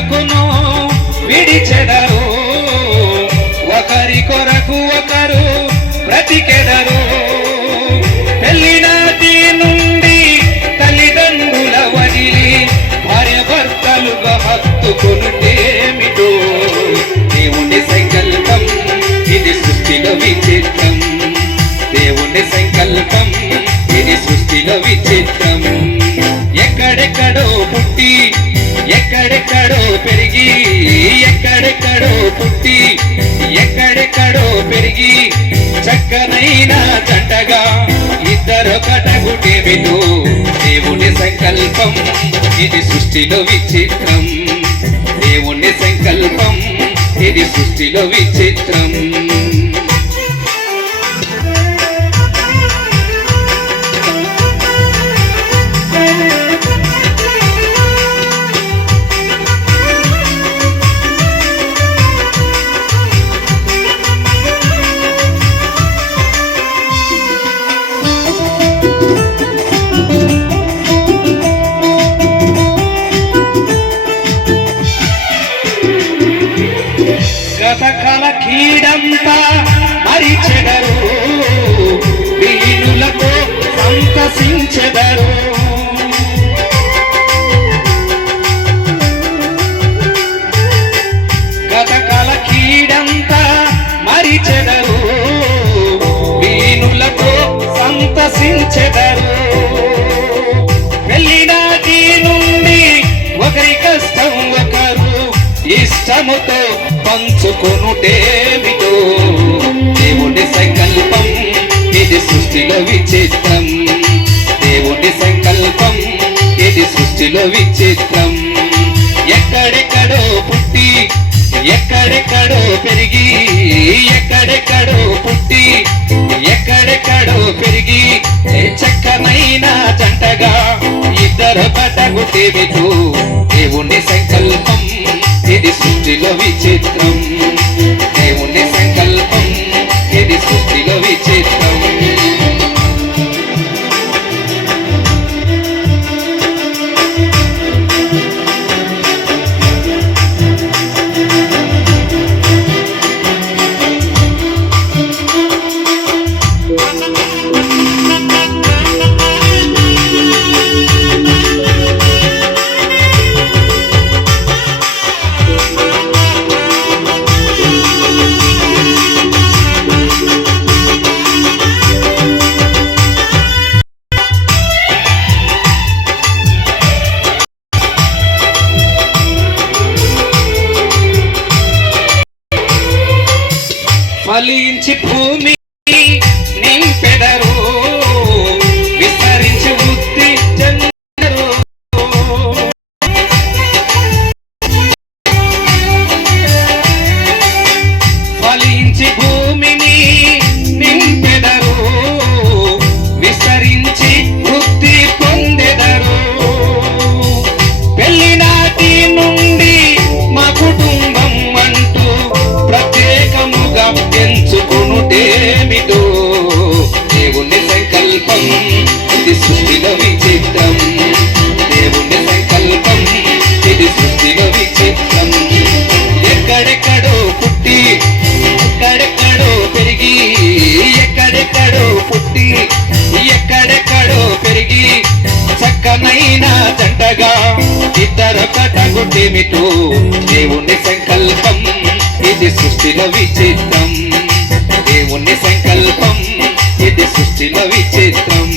బ్రతుకును విడిచెదరు, ఒకరి కొరకు ఒకరు బ్రతికెదరు. పెళ్లినాటి నుండి తల్లిదండ్రుల వదిలి భార్య భర్తలుగా హత్తుకొనుటేమిటో దేవుని సంకల్పం, ఇది సృష్టిలో విచిత్రం. దేవుని సంకల్పం, ఇది సృష్టిలో విచిత్రం. ఎక్కడెక్కడో పుట్టి ఎక్కడెక్కడో పెరిగి, ఎక్కడెక్కడో పుట్టి ఎక్కడెక్కడో పెరిగి చక్కనైన జంటగా ఇద్దరొకటగుటేమిటో దేవుని సంకల్పం, ఇది సృష్టిలో విచిత్రం. దేవుని సంకల్పం, ఇది సృష్టిలో విచిత్రం. గతకాల కీడంతా మరిచెదరు, వీణులతో సంతసించెదరు. గతకాల కీడంతా మరిచెదరు, వీణులతో సంతసించెదరు. పెళ్లినాటి నుండి ఒకరి కష్టం ఒకరు ఇష్టముతో పంచుకొనుటేమిటో దేవుని సంకల్పం, ఇది సృష్టిలో విచిత్రం. దేవుని సంకల్పం, ఇది సృష్టిలో విచిత్రం. ఎక్కడెక్కడో పుట్టి ఎక్కడెక్కడో పెరిగి, ఎక్కడెక్కడో పుట్టి ఎక్కడెక్కడో పెరిగి చక్కనైన జంటగా ఇద్దరు పటగుటేమిటో దేవుని సంకల్పం, ఇది సృష్టిలో విచిత్రం. దేవుని సంకల్పం, ఇది సృష్టిలో విచిత్రం. ఫలించి భూమి నింపెదరు, విస్తరించి వృద్ధి చెందరు. ఫలించి భూమిని నింపెదరు, విస్తరించి వృద్ధి పొందెదరు. పెళ్లినాటి నుండి మా కుటుంబం అంటూ ప్రత్యేకముగా ఎంచుకొనుటేమిటో దేవుని సంకల్పం, ఇది సృష్టిలో విచిత్రం. దేవుని సంకల్పం, ఇది సృష్టిలో విచిత్రం. ఎక్కడెక్కడో పుట్టి ఎక్కడెక్కడో పెరిగి, ఎక్కడెక్కడో పుట్టి ఎక్కడెక్కడో పెరిగి చక్కనైన జంటగా ఇద్దరు కటగుటేమిటో దేవుని సంకల్పం, ఇది సృష్టిలో విచిత్రం. దేవుని సంకల్పం, ఇది సృష్టిలో విచిత్రం.